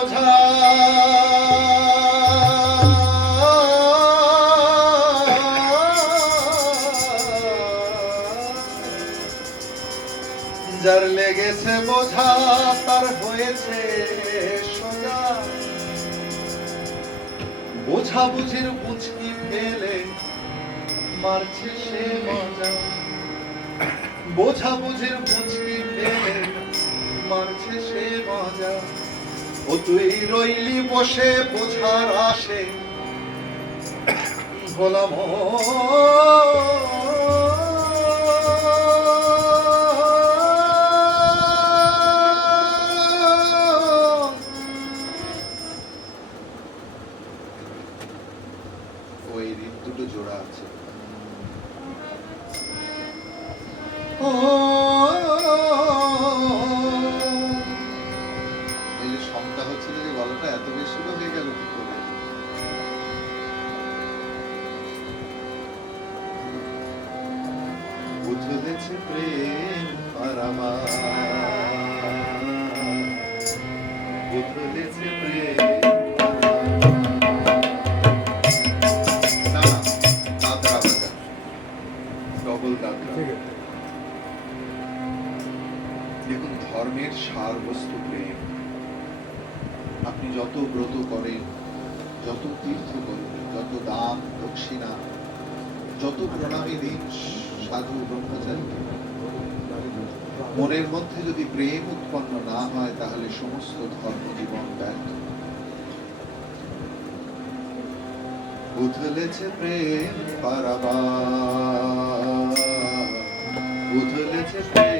বোঝা। তার হয়েছে সোজা। বোঝা বুঝির বুঝকি ফেলে সে মজা। বোঝা বুঝির ও তুই রইলি বসে বোঝার আসে ওই দুটো জোড়া আছে। বুঝলেছে প্রেম প্রেম ডবল দাদরা দেখুন ধর্মের সার বস্তু প্রেম। আপনি যত ব্রত করেন যত তীর্থ করেন যত দান দক্ষিণা যত প্রণামী দিন, সাধু, ব্রহ্মচারী, মনের মধ্যে যদি প্রেম উৎপন্ন না হয়, তাহলে সমস্ত ধর্ম জীবন ব্যর্থ। বুধলেছে প্রেম পারাবা বুধলেছে প্রেম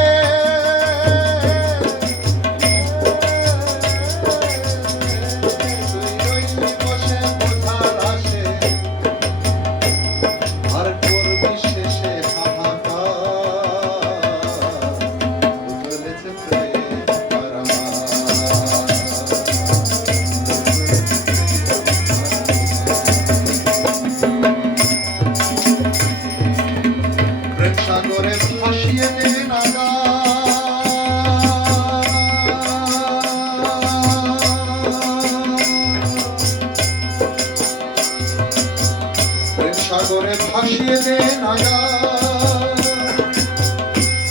সাগরে ভাসিয়ে দে নাগা।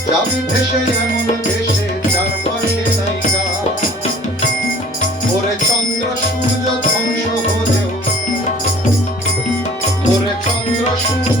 যাবি ভেসে এমন ভেসে চারপাশে নাইকা ওরে চন্দ্র, সূর্য ধ্বংস হলেও, ওরে চন্দ্র, সূর্য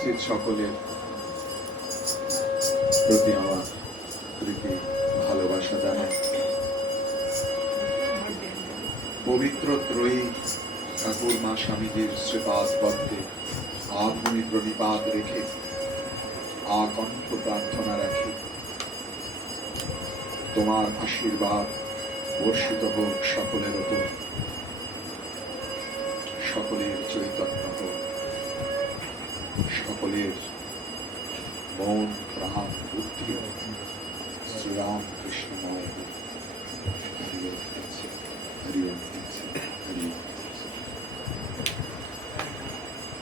উপস্থিত সকলের প্রতি আমার প্রীতি, ভালোবাসা জানাই। পবিত্র ত্রয়ী ঠাকুর মা স্বামীজির শ্রীপাদ পদ্মে আধুনি প্রণিপাত রেখে আকণ্ঠ প্রার্থনা রাখি। তোমার আশীর্বাদ বর্ষিত হোক সকলের ওপর। সকলের চৈতন্য হোক। সকলের মন প্রাণ বুদ্ধি শ্রীরাম কৃষ্ণময় হোক। হরি ওম তৎসৎ। হরি ওম তৎসৎ।